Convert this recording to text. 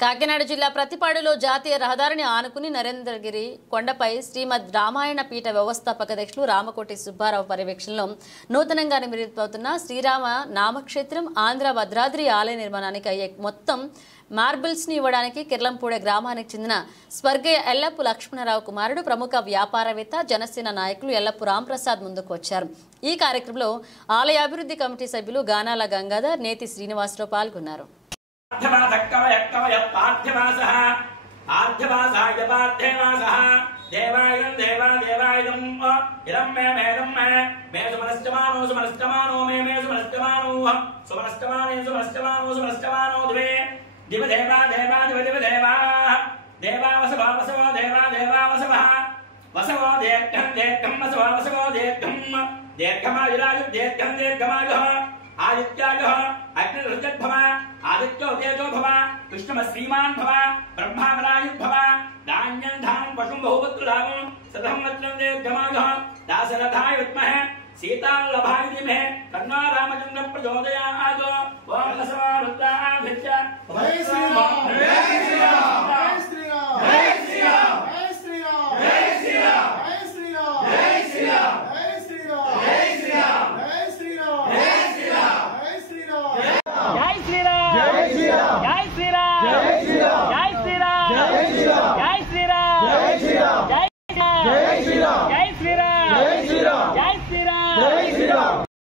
కాకినాడ జిల్లా ప్రతిపాడులో జాతీయ రహదారిని ఆనుకుని నరేంద్రగిరి కొండపై శ్రీమద్ రామాయణ పీఠ వ్యవస్థాపక అధ్యక్షులు రామకోటి సుబ్బారావు పర్యవేక్షణలో నూతనంగా నిర్మితమవుతున్న శ్రీరామ నామక్షేత్రం ఆంధ్ర భద్రాద్రి ఆలయ నిర్మాణానికి అయ్యే మొత్తం మార్బిల్స్ ని ఇవ్వడానికి కిర్లంపూడి గ్రామానికి చెందిన స్వర్గీయ ఎల్లప్పు లక్ష్మణరావు కుమారుడు ప్రముఖ వ్యాపారవేత్త జనసేన నాయకులు ఎల్లప్పు రాంప్రసాద్ ముందుకు వచ్చారు. ఈ కార్యక్రమంలో ఆలయ అభివృద్ధి కమిటీ సభ్యులు గానాల గంగాధర్, నేతి శ్రీనివాసరావు పాల్గొన్నారు. दिव देवा देवा दिव दिव देवा देवा वसवा वसवो देवा देवा वसवः वसवो दीर्घं दीर्घं वसवो वसवो दीर्घं दीर्घमायुरायु दीर्घं दीर्घमायुः आदित्यायुः अग्निर्हृजद्भव आदित्यो तेजो भव कृष्णमः श्रीमान् भव ब्रह्मावरायुर्भव धान्यं धाम पशुं बहुपुत्रलाभं सततं वज्रं दीर्घमायुः दाशरथाय विद्महे सीतावल्लभाय धीमहि तन्नो रामचन्द्रः प्रचोदयात् ओम वसवो रुद्राय